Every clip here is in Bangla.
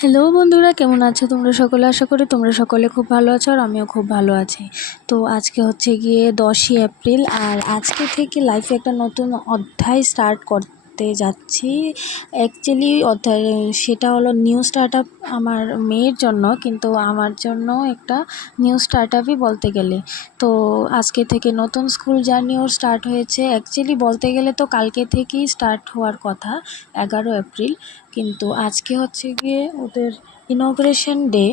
হ্যালো বন্ধুরা, কেমন আছো তোমরা সকলে? আশা করি তোমরা সকলে খুব ভালো আছো আর আমিও খুব ভালো আছি। তো আজকে হচ্ছে গিয়ে 10ই এপ্রিল, আর আজকে থেকে লাইফে একটা নতুন অধ্যায় স্টার্ট করতে যাচ্ছি। অ্যাকচুয়ালি অধ্যায় সেটা হলো নিউ স্টার্ট আপ আমার মেয়ের জন্য, কিন্তু আমার জন্য একটা নিউ স্টার্ট আপই বলতে গেলে। তো আজকে থেকে নতুন স্কুল জার্নিও স্টার্ট হয়েছে। অ্যাকচুয়ালি বলতে গেলে তো কালকে থেকেই স্টার্ট হওয়ার কথা, 11 এপ্রিল, কিন্তু আজকে হচ্ছে গিয়ে ওদের ইনগ্রেশন ডে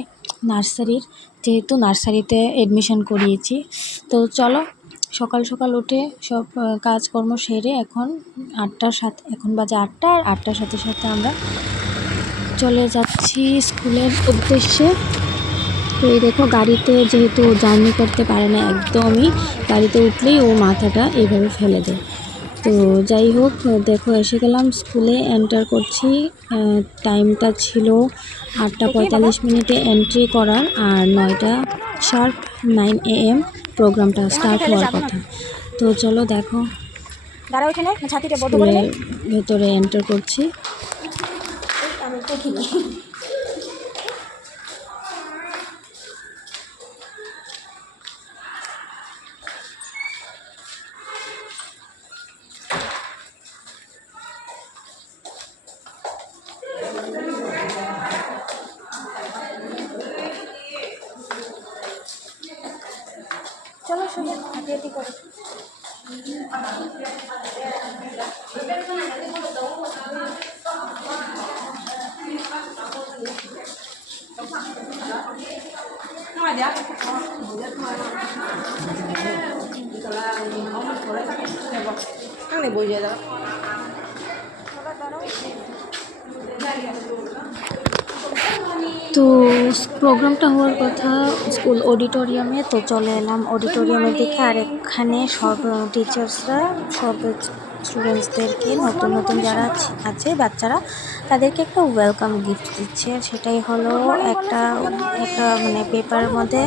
নার্সারির, যেহেতু নার্সারিতে অ্যাডমিশন করিয়েছি। তো চলো সকাল সকাল উঠে সব কাজকর্ম সেরে এখন 8টার সাথে, এখন বাজে 8টা, আর 8টার সাথে সাথে আমরা চলে যাচ্ছি স্কুলের উদ্দেশ্যে। তো এই দেখো, গাড়িতে যেহেতু জার্নি করতে পারে না একদমই, গাড়িতে উঠলেই ও মাথাটা এইভাবে ফেলে দেয়। তো যাই হোক, দেখো এসে গেলাম, স্কুলে এন্টার করছি। টাইমটা ছিল 8টা 45 এন্ট্রি করার, আর 9টা শার্প 9 AM প্রোগ্রামটা স্টার্ট হওয়ার কথা। তো চলো দেখো, স্কুলের ভেতরে এন্টার করছি। চলো শুনে হাঁটি করে বই যায় দাও। তো প্রোগ্রামটা হওয়ার কথা স্কুল অডিটোরিয়ামে, তো চলে এলাম অডিটোরিয়ামের দিকে। আর এখানে সব টিচার্সরা সব স্টুডেন্টসদেরকে, নতুন নতুন যারা আছে বাচ্চারা, তাদেরকে একটা ওয়েলকাম গিফট দিচ্ছে। সেটাই হলো একটা একটা মানে পেপারের মধ্যে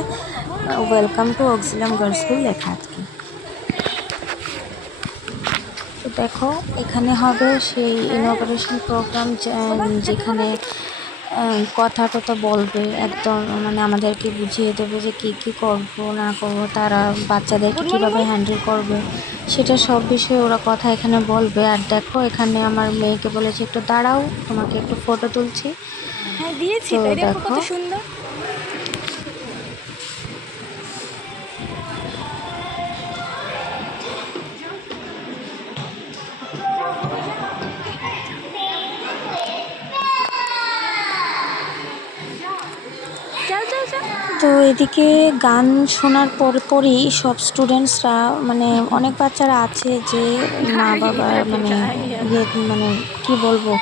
ওয়েলকাম টু অক্সিলাম গার্লস স্কুল লেখা আছে। তো দেখো, এখানে হবে সেই ইনঅপারেশন প্রোগ্রাম, যেখানে কথা টথা বলবে, একদম মানে আমাদেরকে বুঝিয়ে দেবে যে কী কী করবো না করবো, তারা বাচ্চাদেরকে কীভাবে হ্যান্ডেল করবে, সেটা সব বিষয়ে ওরা কথা এখানে বলবে। আর দেখো, এখানে আমার মেয়েকে বলেছে একটু দাঁড়াও, তোমাকে একটু ফটো তুলছি। হ্যাঁ দিয়েছি, তো তাই দেখো দেখো, কত সুন্দর। তো এদিকে গান শোনার পরই সব স্টুডেন্টসরা, মানে অনেক বাচ্চারা আছে যে মা বাবার মানে মানে কি বলবো,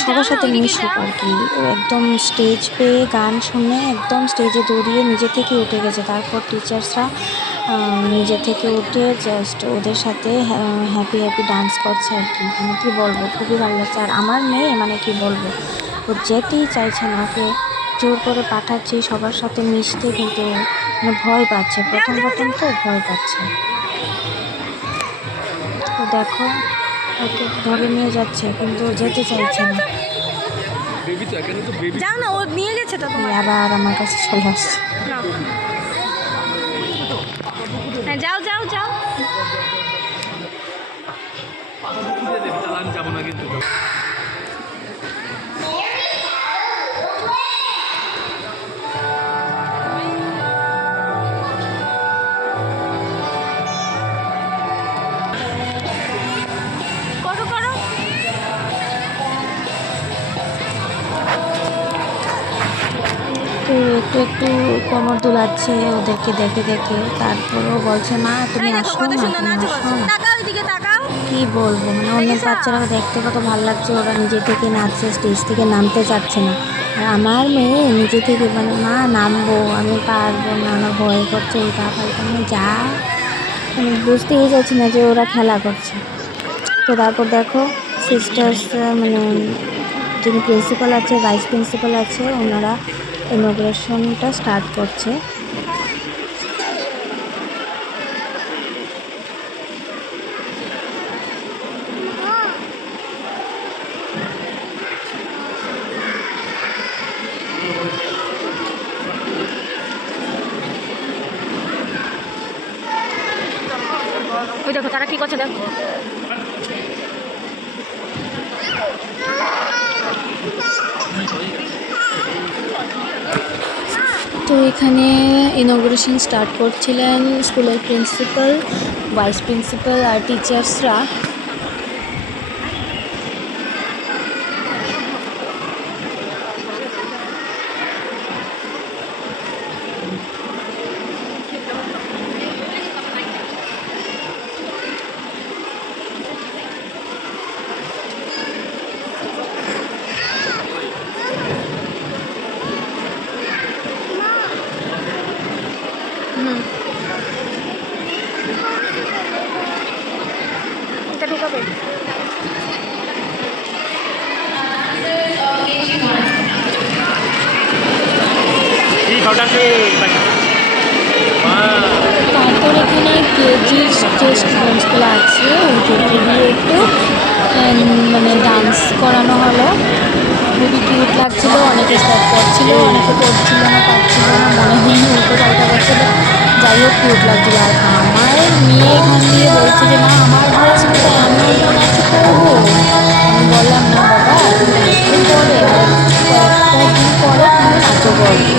সবার সাথে মিশুক আর কি। একদম স্টেজ পেয়ে গান শুনে একদম স্টেজে দৌড়িয়ে নিজে থেকে উঠে গেছে। তারপর টিচার্সরা নিজে থেকে উঠে জাস্ট ওদের সাথে হ্যাপি হ্যাপি ডান্স করছে আর কি। মানে কী বলবো, খুবই ভালো লাগছে। আর আমার মেয়ে মানে কি বলবো, ও যেতেই চাইছে না, ওকে জোর করে পাঠাচ্ছি সবার সাথে মিশতে, কিন্তু মানে ভয় পাচ্ছে, প্রথম প্রথম তো ভয় পাচ্ছে। তো দেখো, ওকে ধরে নিয়ে যাচ্ছে কিন্তু যেতে চাইছে না। যাও না, ও নিয়ে গেছে তো তোমার। আবার আমার কাছে চলে আসছে। হ্যাঁ যাও যাও যাও। যাবো না কিন্তু করো করো। তো একটু একটু কোমর দুলাচ্ছে ওদেরকে দেখে দেখে, তারপরেও বলছে মা তুমি আসো কত না, সুন্দর তুমি নাচ আসো করছে, না। তাকাও এদিকে তাকাও। কি বলবো, মানে অনেক বাচ্চারা দেখতে কত ভালো লাগছে, ওরা নিজে থেকে নাচছে, স্টেজ থেকে নামতে চাচ্ছে না। আর আমার মেয়ে নিজে থেকে মানে মা নামবো, আমি পারবো না, আমার ভয় করছে, উল্টা পাল্টা মানে যা, মানে বুঝতেই যাচ্ছে না যে ওরা খেলা করছে। তো তারপর দেখো, সিস্টার্স মানে যিনি প্রিন্সিপাল আছে, ভাইস প্রিন্সিপাল আছে, ওনারা ইনোগ্রেশনটা স্টার্ট করছে। দেখো তারা কি করছে দেখো। তো এখানে ইনগ্রেশন স্টার্ট করছিলেন স্কুলের প্রিন্সিপাল, ভাইস প্রিন্সিপাল আর টিচার্সরা। এটা ঢুকাবে। তারপর এখানে কেজির যে স্টুডেন্টসগুলো আছে ওদেরকে দিয়ে একটু মানে ডান্স করানো হলো। খুবই কিউট লাগছিলো, অনেকে স্টেপ করছিল, অনেকে করছিল না, পারছিল না, মনে হয় উল্টো পাল্টা করছিল, যাই হোক কিউট লাগছিলো। আর আমার মেয়ে এখান দিয়ে বলছে যে মা আমার ড্রেস কোথায়, আমি ওটা নাচ করবো। আমি বললাম না বাবা তুমি একটু পরে আর কয়েকটা দিন পরে তুমি নাচো করবে।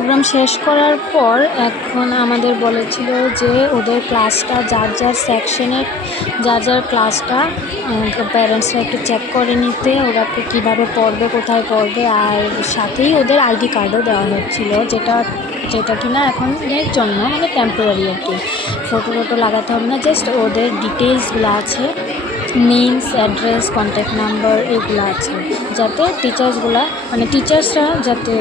প্রোগ্রাম শেষ করার পর এখন আমাদের বলেছিল যে ওদের ক্লাসটা যার যার সেকশনের যার যার ক্লাসটা প্যারেন্টসরা একটু চেক করে নিতে, ওরা কীভাবে পড়বে, কোথায় পড়বে, আর সাথেই ওদের আইডি কার্ডও দেওয়া হচ্ছিলো, যেটা কিনা এখনের জন্য মানে টেম্পোরারি আর কি। ফটো লাগাতে হবে না, জাস্ট ওদের ডিটেলসগুলো আছে, নেমস, অ্যাড্রেস, কন্ট্যাক্ট নাম্বার এগুলো আছে, যাতে টিচার্সরা যাতে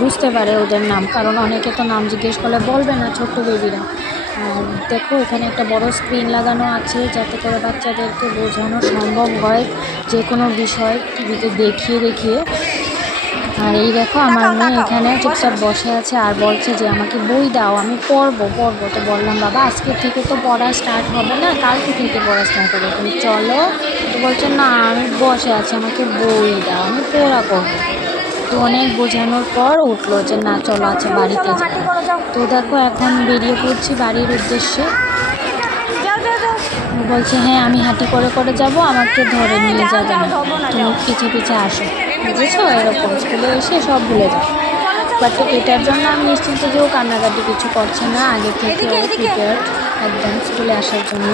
বুঝতে পারে ওদের নাম, কারণ অনেকে তো নাম জিজ্ঞেস করলে বলবে না, ছোট্ট বেবিরা। আর দেখো এখানে একটা বড় স্ক্রিন লাগানো আছে, যাতে করে বাচ্চাদেরকে বোঝানো সম্ভব হয় যে কোনো বিষয় টিভিতে দেখিয়ে। আর এই দেখো আমার মেয়ে এখানে চুপচাপ বসে আছে আর বলছে যে আমাকে বই দাও, আমি পড়বো। তো বললাম বাবা আজকে থেকে তো পড়া স্টার্ট হবে না, কালকে থেকে পড়া স্টার্ট হবে, তুমি চলো। তো বলছে না আমি বসে আছি, আমাকে বই দাও, আমি পড়া করবো। তো অনেক বোঝানোর পর উঠলো যে না চলো আচ্ছা বাড়িতে যাও। তো দেখো এখন বেরিয়ে পড়ছি বাড়ির উদ্দেশ্যে। বলছে হ্যাঁ আমি হাঁটি করে যাব, আমাকে ধরে নিয়ে যাবে না, তুমি পিছে আসো, বুঝেছো? এরকম স্কুলে এসে সব ভুলে যাও। বাট এটার জন্য আমি নিশ্চিন্ত যে ও কান্নাকাটি কিছু করছে না, আগে থেকে ও প্রিপেয়ার্ড একদম স্কুলে আসার জন্য।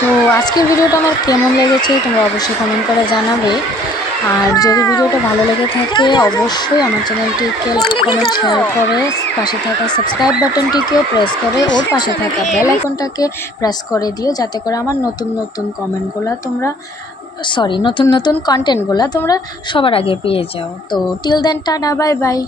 তো আজকের ভিডিওটা আমার কেমন লেগেছে তোমরা অবশ্যই কমেন্ট করে জানাবে। আর যদি ভিডিওটা ভালো লেগে থাকে অবশ্যই আমার চ্যানেলটিকে লাইক কমেন্ট শেয়ার করে পাশে থাকা সাবস্ক্রাইব বাটনটিকেও প্রেস করে ওর পাশে থাকা বেল আইকনটাকে প্রেস করে দিও, যাতে করে আমার নতুন নতুন কন্টেন্টগুলো তোমরা সবার আগে পেয়ে যাও। তো till then tata, bye by.